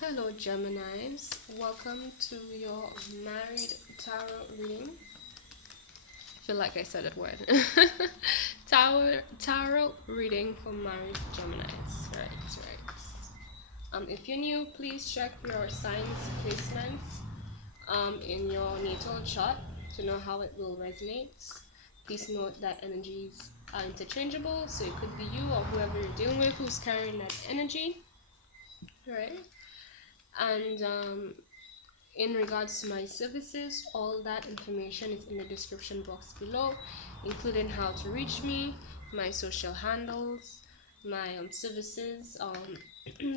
Hello, Geminis. Welcome to your married tarot reading. I feel like I said it word. Tarot reading for married Geminis. Right. If you're new, please check your signs placements in your natal chart to know how it will resonate. Please note that energies are interchangeable, so it could be you or whoever you're dealing with who's carrying that energy. Right. And in regards to my services, all that information is in the description box below, including how to reach me, my social handles, my services.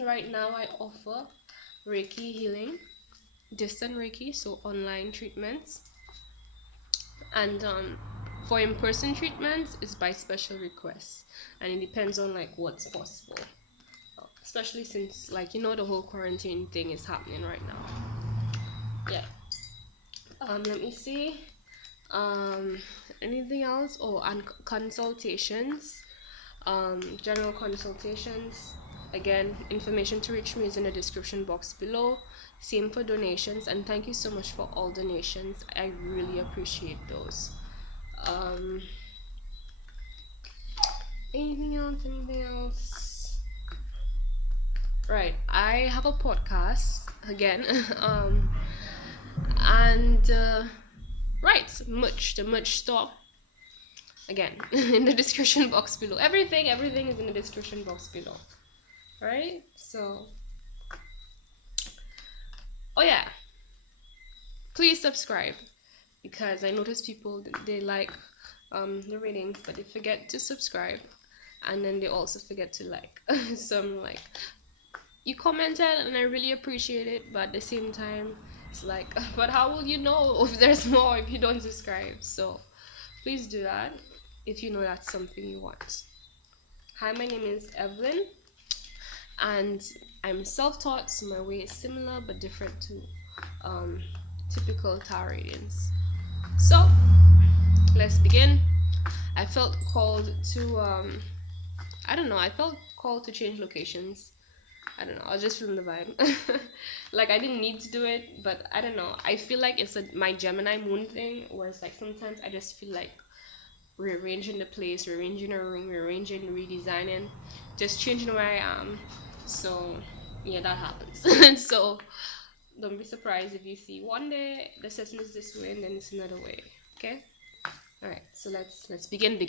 Right now I offer Reiki healing, distant Reiki, so online treatments, and for in-person treatments is by special request, and it depends on like what's possible, especially since the whole quarantine thing is happening right now. Yeah. Let me see. Anything else? Oh, and consultations. General consultations. Again, information to reach me is in the description box below. Same for donations, and thank you so much for all donations. I really appreciate those. Anything else? Anything else? Right. I have a podcast again. And right, the merch store again in the description box below. Everything is in the description box below. Right? So oh yeah, please subscribe, because I notice people they like the readings, but they forget to subscribe, and then they also forget to like. So I'm like, you commented and I really appreciate it, but at the same time it's like, but how will you know if there's more if you don't subscribe? So please do that if you know that's something you want. Hi, my name is Evelyn, and I'm self-taught, so my way is similar but different to typical tarot readings. So let's begin. I felt called to I felt called to change locations. I don't know, I was just feeling the vibe. Like, I didn't need to do it, but I don't know, I feel like it's my Gemini moon thing, where it's like sometimes I just feel like rearranging the place, rearranging a room, rearranging, redesigning, just changing where I am. So yeah, that happens. So don't be surprised if you see one day the setting is this way and then it's another way. Okay. All right, so let's begin.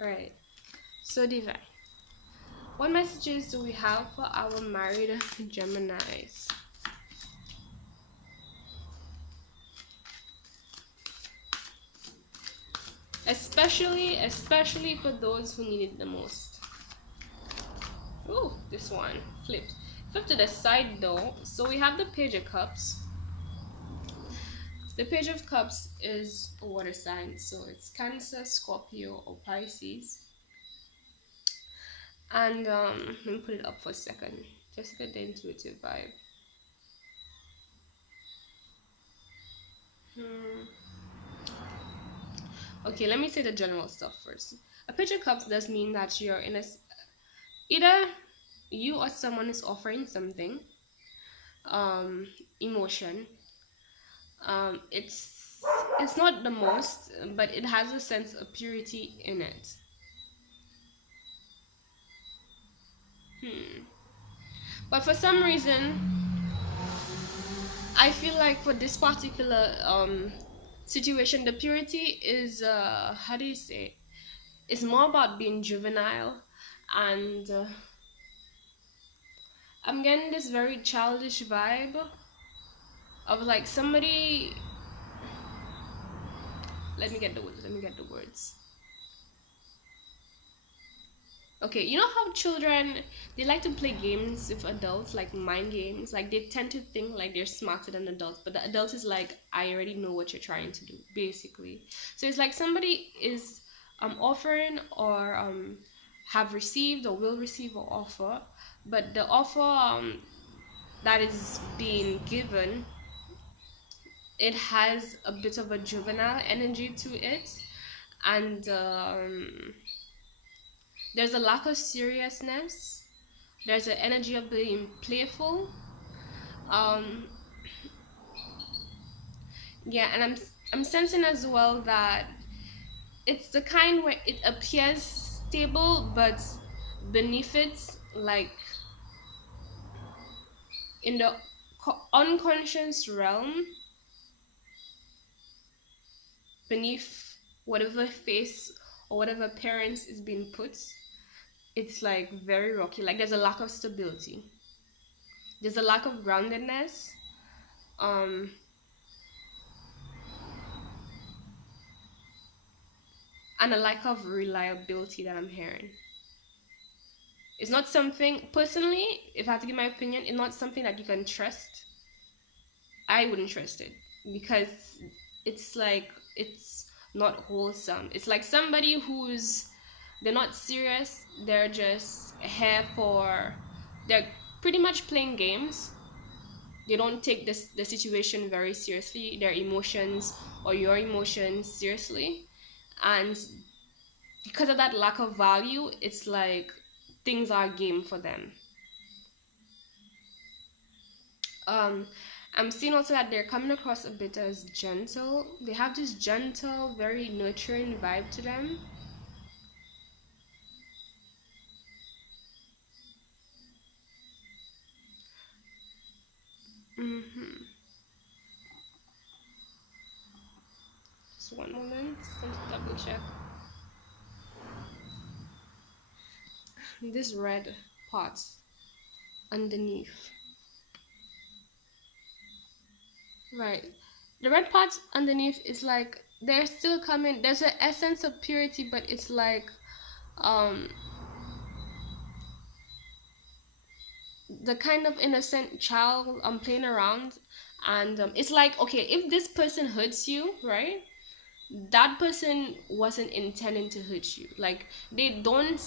All right, so divine, what messages do we have for our married Geminis? Especially for those who need it the most. Oh, this one flipped. Flip to the side though. So we have the Page of Cups. The Page of Cups is a water sign, so it's Cancer, Scorpio, or Pisces. And let me put it up for a second, just to get the intuitive vibe. Okay, let me say the general stuff first. A Page of Cups does mean that you're in either you or someone is offering something, emotion. It's not the most, but it has a sense of purity in it. But for some reason, I feel like for this particular situation, the purity is how do you say? It's more about being juvenile, and I'm getting this very childish vibe of like somebody. Let me get the words. Okay, you know how children, they like to play games with adults, like mind games. Like, they tend to think like they're smarter than adults, but the adult is like, I already know what you're trying to do, basically. So it's like somebody is offering, or have received or will receive an offer, but the offer that is being given, it has a bit of a juvenile energy to it, and there's a lack of seriousness, There's an energy of being playful. Um, yeah, and I'm sensing as well that it's the kind where it appears stable, but beneath it, like in the unconscious realm, beneath whatever face or whatever appearance is being put, it's like very rocky. Like there's a lack of stability. There's a lack of groundedness. Um, and a lack of reliability that I'm hearing. It's not something, personally, if I have to give my opinion, it's not something that you can trust. I wouldn't trust it because it's like, it's not wholesome. It's like somebody who's, they're not serious, they're just here for, they're pretty much playing games. They don't take the situation very seriously, their emotions or your emotions seriously. And because of that lack of value, it's like things are a game for them. um I'm seeing also that they're coming across a bit as gentle. They have this gentle, very nurturing vibe to them. Mm-hmm. Just one moment, let me double check. This red part underneath, right, the red part underneath is like they're still coming, there's an essence of purity, but it's like um the kind of innocent child playing around. And it's like, okay, if this person hurts you, right, that person wasn't intending to hurt you. Like they don't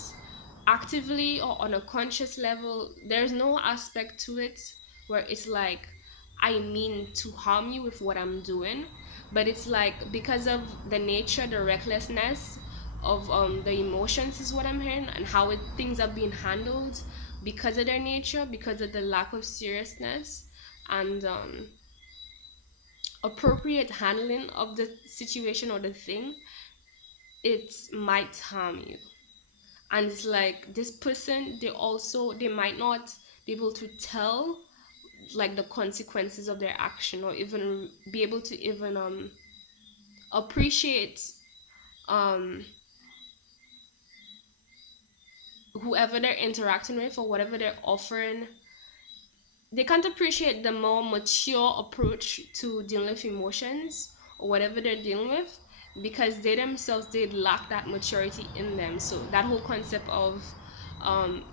actively or on a conscious level, there's no aspect to it where it's like I mean to harm you with what I'm doing. But it's like because of the nature, the recklessness of the emotions is what I'm hearing, and how things are being handled, because of their nature, because of the lack of seriousness and appropriate handling of the situation or the thing, it might harm you. And it's like this person, they also, they might not be able to tell like the consequences of their action, or even be able to even appreciate um whoever they're interacting with or whatever they're offering. They can't appreciate the more mature approach to dealing with emotions or whatever they're dealing with, because they themselves, they lack that maturity in them. So that whole concept of um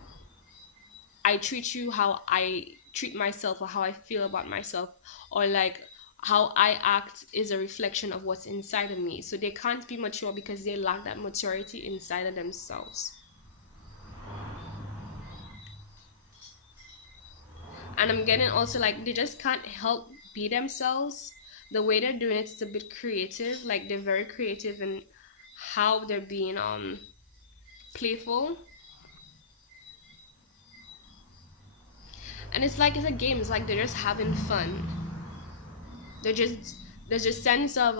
I treat you how I treat myself, or how I feel about myself, or like how I act is a reflection of what's inside of me. So they can't be mature because they lack that maturity inside of themselves. And I'm getting also like they just can't help be themselves. The way they're doing it's a bit creative. Like they're very creative in how they're being playful. And it's like it's a game. It's like they're just having fun. They're just, there's a sense of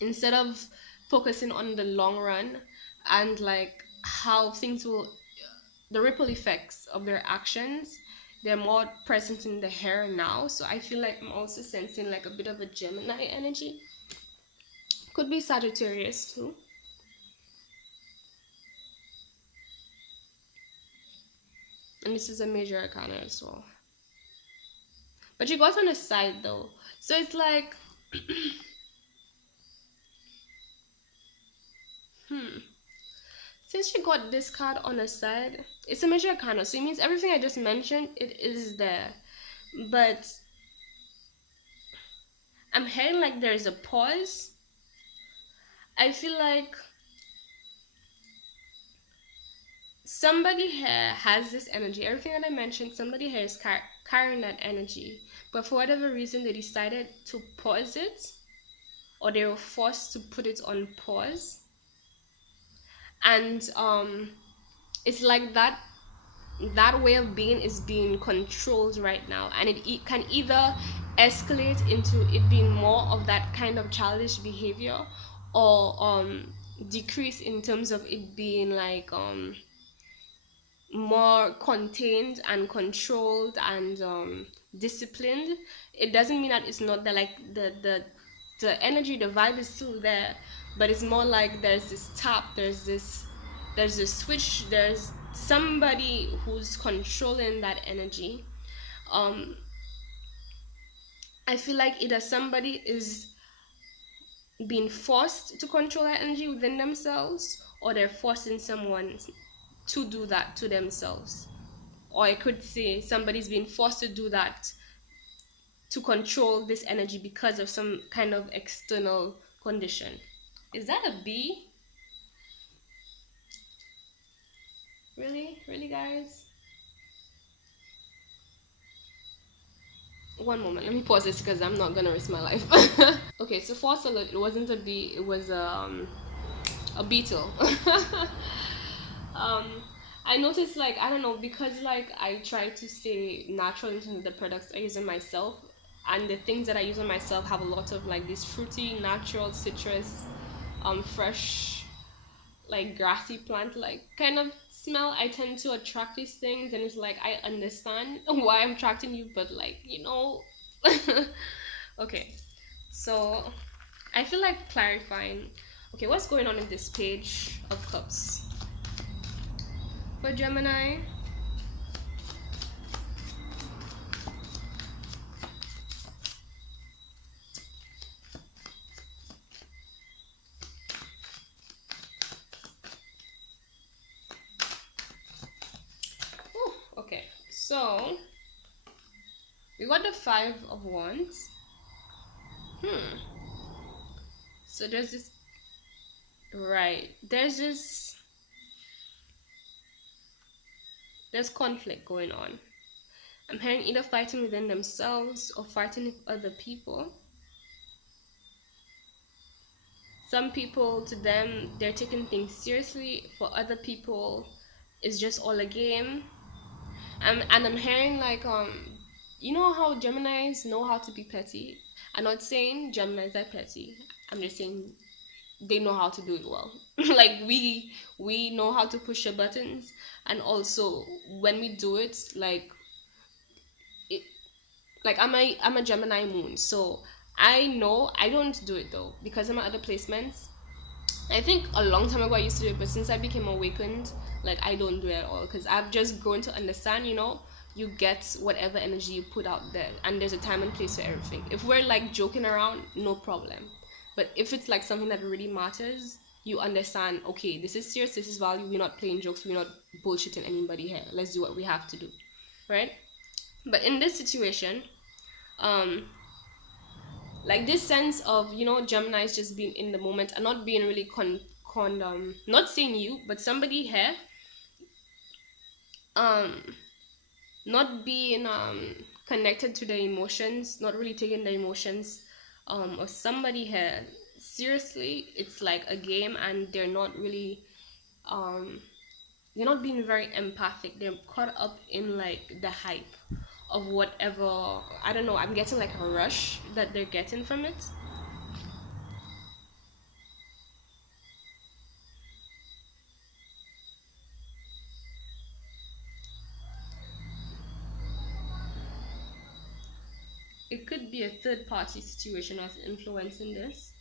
instead of focusing on the long run and like how things will, the ripple effects of their actions, they're more present in the here and now. So I feel like I'm also sensing like a bit of a Gemini energy. Could be Sagittarius too. And this is a major arcana as well. But you got on the side though. So it's like, hmm. Since you got this card on the side, it's a major arcana. So it means everything I just mentioned, it is there. But I'm hearing like there's a pause. I feel like somebody here has this energy. Everything that I mentioned, somebody here is carrying that energy. But for whatever reason, they decided to pause it, or they were forced to put it on pause. And it's like that. that way of being is being controlled right now, and it can either escalate into it being more of that kind of childish behavior, or decrease in terms of it being like more contained and controlled and disciplined. It doesn't mean that it's not there, like the energy, the vibe is still there, but it's more like there's this tap, there's this switch, there's somebody who's controlling that energy. um I feel like either somebody is being forced to control that energy within themselves, or they're forcing someone to do that to themselves. Or I could say somebody's being forced to do that, to control this energy because of some kind of external condition. Is that a B? Really? Really, guys? One moment, let me pause this because I'm not gonna risk my life. Okay, so false alert, it wasn't a bee, it was a beetle. um I noticed, like, I don't know, because like I try to stay natural into the products I use on myself, and the things that I use on myself have a lot of like this fruity, natural, citrus, fresh, like grassy plant like kind of smell. I tend to attract these things, and it's like I understand why I'm attracting you, but like, okay, so I feel like clarifying. Okay, what's going on in this page of cups for Gemini? Ooh, okay, so we got the Five of Wands. So there's this, right, there's conflict going on. I'm hearing either fighting within themselves or fighting with other people. Some people, to them, they're taking things seriously. For other people, it's just all a game. And I'm hearing like, you know how Geminis know how to be petty? I'm not saying Geminis are petty. I'm just saying they know how to do it well. Like we know how to push the buttons, and also when we do it, it, like I'm a Gemini moon, so I know I don't do it though because of my other placements. I think a long time ago I used to do it, but since I became awakened, like I don't do it at all because I've just grown to understand, you get whatever energy you put out there, and there's a time and place for everything. If we're like joking around, no problem. But if it's like something that really matters, you understand, okay, this is serious, this is value, we're not playing jokes, we're not bullshitting anybody here. Let's do what we have to do. Right? But in this situation, um, like this sense of Gemini's just being in the moment and not being really not saying you, but somebody here, um not being connected to their emotions, not really taking their emotions of somebody here seriously. It's like a game, and um they're not being very empathic. They're caught up in like the hype of whatever. I don't know, I'm getting like a rush that they're getting from it. It could be a third party situation that's influencing this.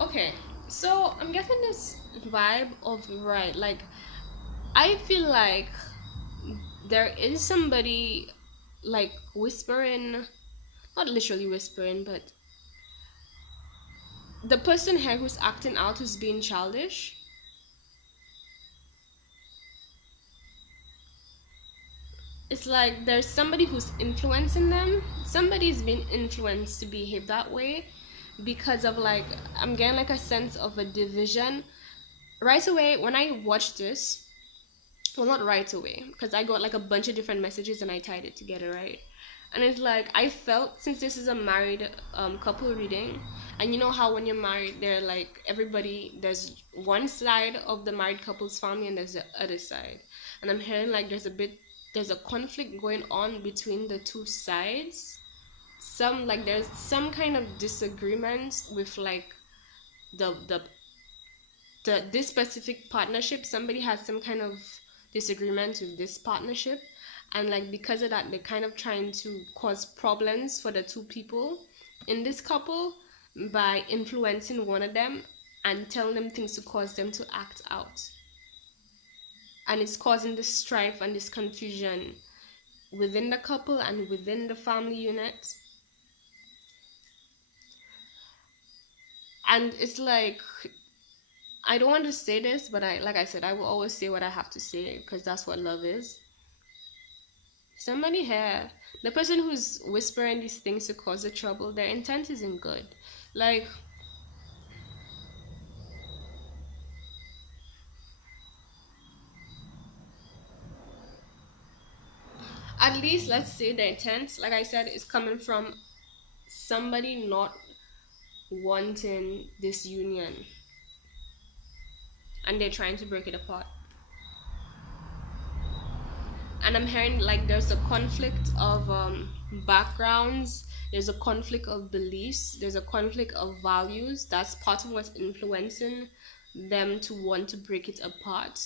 Okay, so I'm getting this vibe of, right, like I feel like there is somebody like whispering, not literally whispering, but the person here who's acting out, who's being childish. It's like there's somebody who's influencing them. Somebody's been influenced to behave that way because of, like, I'm getting like a sense of a division. Right away, when I watched this, well, not right away, because I got like a bunch of different messages and I tied it together, right? And it's like I felt, since this is a married couple reading, and you know how when you're married, they're like everybody. There's one side of the married couple's family, and there's the other side. And I'm hearing like there's a conflict going on between the two sides. Some like there's some kind of disagreement with like the the this specific partnership. Somebody has some kind of disagreement with this partnership, and like because of that they're kind of trying to cause problems for the two people in this couple by influencing one of them and telling them things to cause them to act out, and it's causing this strife and this confusion within the couple and within the family unit. And it's like, I don't want to say this, but I, like I said, I will always say what I have to say because that's what love is. Somebody here, the person who's whispering these things to cause the trouble, their intent isn't good. Like, at least let's say the intent, like I said, is coming from somebody not wanting this union and they're trying to break it apart. And I'm hearing like there's a conflict of backgrounds, there's a conflict of beliefs, there's a conflict of values. That's part of what's influencing them to want to break it apart.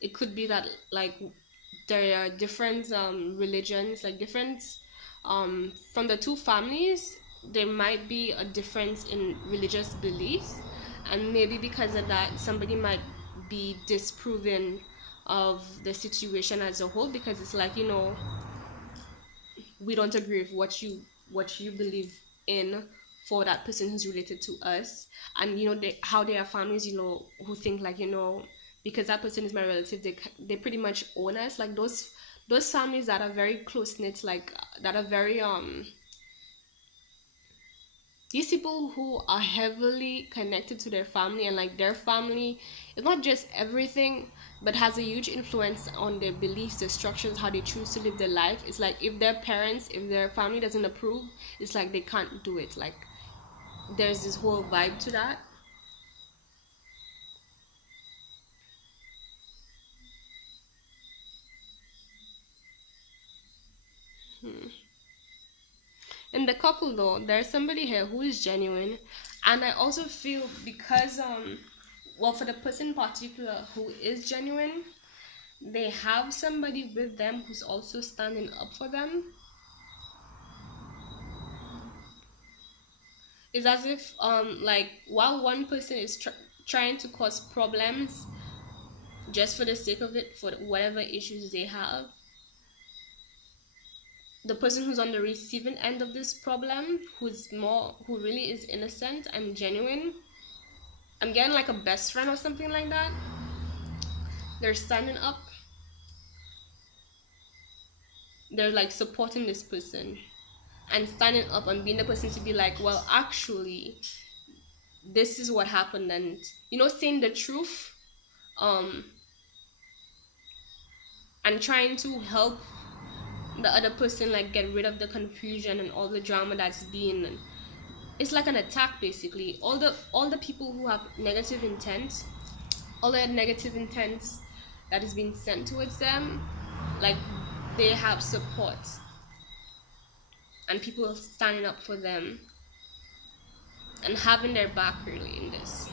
It could be that like there are different religions, like different from the two families. There might be a difference in religious beliefs, and maybe because of that somebody might be disproving of the situation as a whole, because it's like, you know, we don't agree with what you believe in for that person who's related to us. And you know how there are families, you know, who think like, you know, because that person is my relative, they pretty much own us. Like those families that are very close knit, like that are very these people who are heavily connected to their family, and like their family is not just everything but has a huge influence on their beliefs, their structures, how they choose to live their life. It's like if their parents, if their family doesn't approve, it's like they can't do it. Like there's this whole vibe to that. In the couple though, there's somebody here who is genuine, and I also feel because well, for the person in particular who is genuine, they have somebody with them who's also standing up for them. It's as if like while one person is trying to cause problems just for the sake of it, for whatever issues they have, the person who's on the receiving end of this problem, who really is innocent and genuine, I'm getting like a best friend or something like that, they're standing up, they're like supporting this person and standing up and being the person to be like, well, actually this is what happened, and you know, saying the truth, um and trying to help the other person like get rid of the confusion and all the drama that's being, it's like an attack basically. All the people who have negative intent, all the negative intents that is being sent towards them, like they have support and people standing up for them and having their back really in this.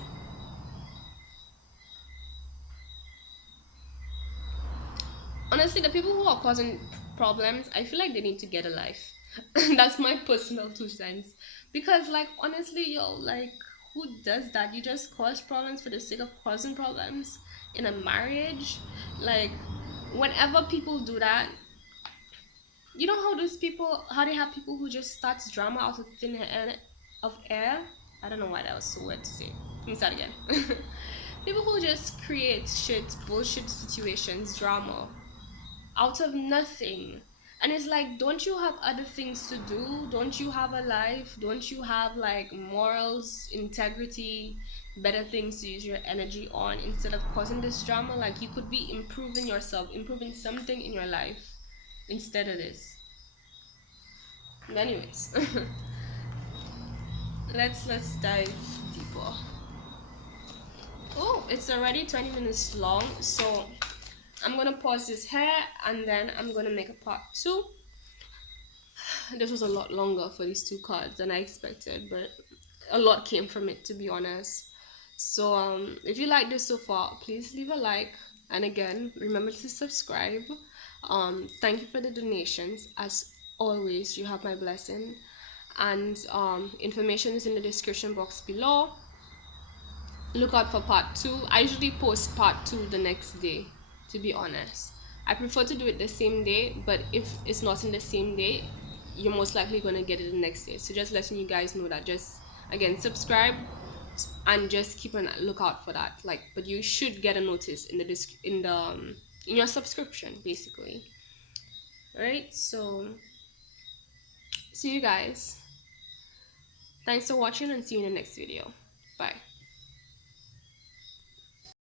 Honestly, the people who are causing problems, I feel like they need to get a life. That's my personal 2 cents. Because, like, honestly, yo, like, who does that? You just cause problems for the sake of causing problems in a marriage? Like, whenever people do that, you know how those people, how they have people who just starts drama out of thin air, of air? I don't know why that was so weird to say. Let me start again. People who just create shit, bullshit situations, drama out of nothing. And it's like, don't you have other things to do? Don't you have a life? Don't you have like morals, integrity, better things to use your energy on instead of causing this drama? Like, you could be improving yourself, improving something in your life instead of this. Anyways, let's dive deeper. Oh, it's already 20 minutes long, so I'm gonna pause this here and then I'm gonna make a part two. This was a lot longer for these two cards than I expected, but a lot came from it, to be honest. So if you like this so far, please leave a like, and again, remember to subscribe. Thank you for the donations. As always, you have my blessing, and information is in the description box below. Look out for part two. I usually post part two the next day, to be honest. I prefer to do it the same day, but if it's not in the same day, you're most likely going to get it the next day. So just letting you guys know that. Just again, subscribe and just keep a lookout for that. Like, but you should get a notice in the in your subscription, basically. All right, so see you guys. Thanks for watching, and see you in the next video. Bye.